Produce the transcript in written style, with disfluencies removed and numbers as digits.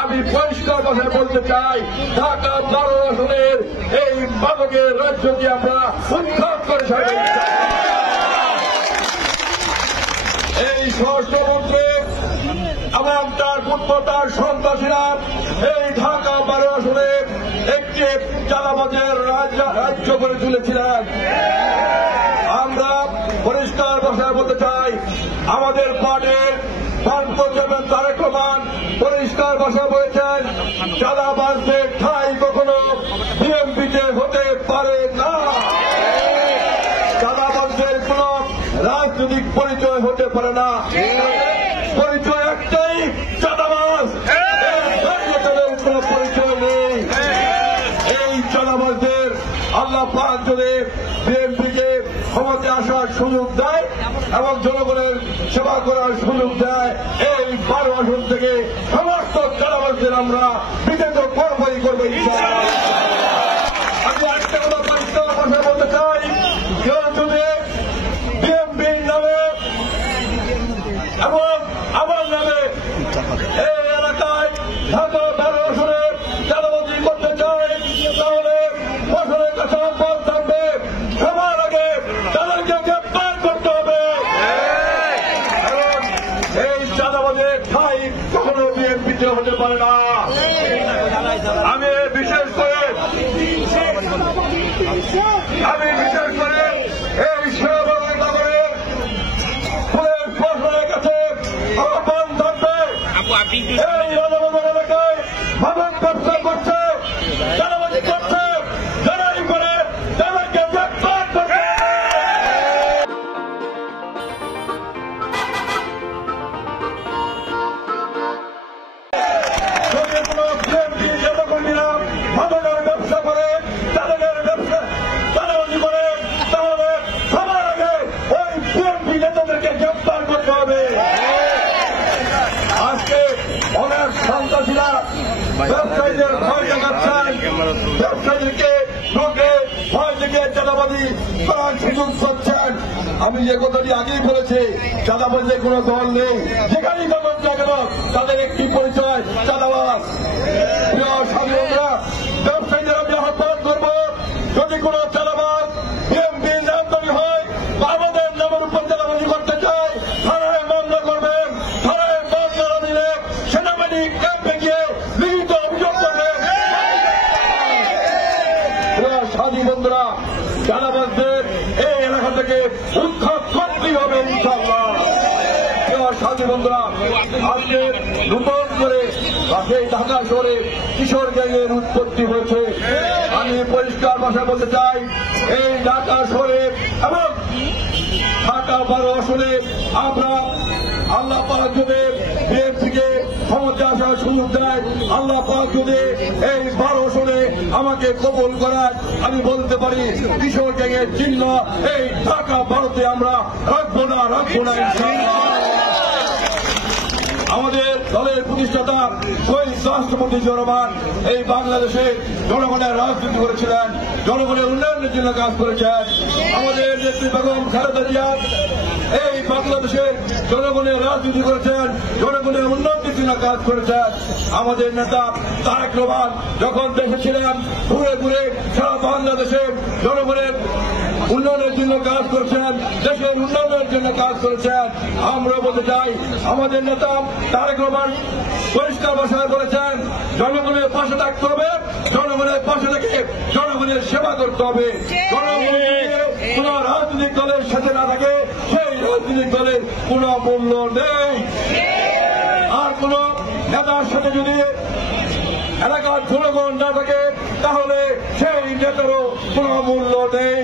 আমি পরিষ্কার ভাষায় বলতে চাই, ঢাকা 12 আসনের এই মাদকের রাজ্যকে আমরা উৎখাত করে ছাড়ব। এই স্বরাষ্ট্রমন্ত্রী এবং তার পুত্র তার সন্ত্রাসীরা এই ঢাকা 12 আসনে একটি চাঁদাবাজের রাজ্য করে তুলেছিলেন। আমরা পরিষ্কার ভাষায় বলতে চাই, আমাদের পার্টির চেয়ারম্যান তারেক রহমান পরিষ্কার ভাষায় বলেছেন, চাঁদাবাজদের ঠাঁই কখনো বিএনপিতে হতে পারে না। চাঁদাবাজদের কোন রাজনৈতিক পরিচয় হতে পারে না, পরিচয় একটাই, চাঁদাবাজ। কোন পরিচয় নেই। এই চাঁদাবাজদের আল্লাহ পাক যদি বিএনপিকে ক্ষমতায় আসার সুযোগ দেয় এবং জনগণের সেবা করার সুযোগ দেয়, এই 12 আসন থেকে সমস্ত চাঁদাবাজদের আমরা বিজেত করবই করবো ইনশাআল্লাহ। আমি একটা কথা পরিষ্কার ভাষায় বলতে চাই, কেউ যদি বিএনপির নামে এবং আমার নামে এই এলাকায় ঢাকা 12 আসনে চাঁদাবাজি করতে চায়, তাহলে বছরের কাছে অব্যাহত থাকবে। সবার আগে তাদেরকে গ্রেপ্তার করতে হবে এবং এই চাঁদাবাজের ঠাঁই কখনো বিএনপিতে হতে পারে না। আমি বিশেষ করে এই সেবাবাদের নগরের পুলিশ প্রশাসনের কাছে আহ্বান থাকবে, এই রাজাবাজার এলাকায় মাদক ব্যবসা করছে, চাঁদাবাজি করছে, যারাই করে তাদেরকে গ্রেপ্তার করবে। যদি কোন বিএনপি নেতাকর্মীরা মাদকের ব্যবসা করে, তাদের ব্যবসা চাঁদাবাজি করে, তাহলে সবার আগে ওই বিএনপি নেতাদেরকে গ্রেপ্তার করতে হবে। আজকে অনেক সন্ত্রাসীরা ব্যবসায়ীদের ভয় দেখাচ্ছেন, ব্যবসায়ীদেরকে ঢুকে ভয় দেখে চাঁদাবাজি করার সুযোগ করছেন। আমি যে কথাটি আগেই বলেছি, চাঁদাবাজির কোন দল নেই, যেখানেই দল কেন তাদের একটি পরিচয়, চাঁদাবাজ। প্রিয় সাংবাদিকরা, ব্যবসায়ীদের আমি আহ্বান করব, যদি কোন চাঁদাবাজ বিএনপির নামদারি হয় বা আমাদের নামের উপর চাঁদাবাজি করতে চায়, থানায় মামলা করবেন। থানায় মামলা দিলে সেনাবাহিনী ক্যাম্পে গিয়ে লিখিত অভিযোগ করবেন। সাথী বন্ধুরা, চাঁদাবাজদের এই এলাকা থেকে উৎখাত করতেই হবে ইনশাআল্লাহ। সাথী বন্ধুরা, আজকে নতুন করে এই ঢাকা শহরে কিশোর গ্যাংয়ের উৎপত্তি হয়েছে। আমি পরিষ্কার ভাষায় বলতে চাই, এই ঢাকা শহরে এবং ঢাকা 12 আসনে আমরা আল্লাহ পাক যদি বিএনপিকে ক্ষমতায় আসার সুযোগ দেয়, আল্লাহ পাক যদি এই 12 আসনে আমাকে কবুল করায়, আমি বলতে পারি কিশোর গ্যাংয়ের চিহ্ন এই ঢাকা 12তে আমরা রাখবো না ইনশাআল্লাহ। আমাদের দলের প্রতিষ্ঠাতা শহীদ রাষ্ট্রপতি জিয়াউর রহমান এই বাংলাদেশে জনগণের রাজনীতি করেছিলেন, জনগণের উন্নয়নের জন্য কাজ করেছেন। আমাদের নেত্রী বেগম খালেদা জিয়া এই বাংলাদেশের জনগণের রাজনীতি করেছেন, জনগণের উন্নয়নের জন্য কাজ করেছেন। আমাদের নেতা তারেক রহমান যখন দেশে ছিলেন, ঘুরে ঘুরে সারা বাংলাদেশে জনগণের উন্নয়নের জন্য কাজ করেছেন, দেশের উন্নয়নের জন্য কাজ করেছেন। আমরা বলতে চাই, আমাদের নেতা তারেক রহমান পরিষ্কার ভাষায় বলেছেন, জনগণের পাশে থাকতে হবে, জনগণের পাশে থেকে জনগণের সেবা করতে হবে। জনগণের কোন রাজনৈতিক দলের সাথে না থাকে, সেই রাজনৈতিক দলের কোন মূল্য নেই। আর কোন নেতার সাথে যদি এলাকার জনগণ না থাকে, তাহলে সেই নেতারও কোন মূল্য নেই।